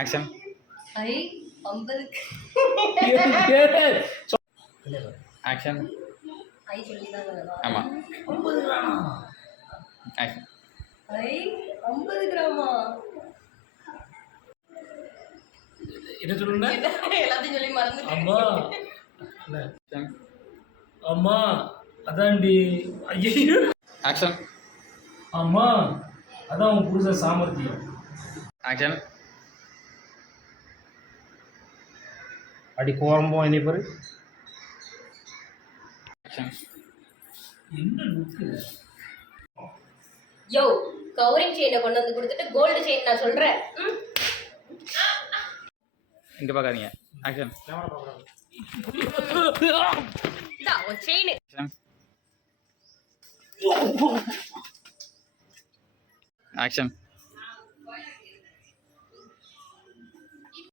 Action. ஐ 50 action. ஐ சொல்லிதாங்க. ஆமா. 50 கிராமா? Action. ஐ 50 கிராமா? என்ன சொல்லுங்க? எல்லாத்தையும் சொல்லி மறந்துட்டேன். அம்மா அம்மா அதான்டி. ஐயோ. ஆக்ஷன். அம்மா அதான் உன் புருஷ சாமர்த்தியம். ஆக்ஷன். அடி கோரம்போ என்னை பாரு. ஆக்ஷன். என்ன லுக்கு? யோ கவரிங் செயினை கொண்டு வந்து கொடுத்துட்டு கோல்டு செயின் நான் சொல்றேன். இங்க பார்க்காதீங்க. ஆக்ஷன். கேமரா பார்க்கறாங்க. இதா ஒரு செயின். ஆக்ஷன்.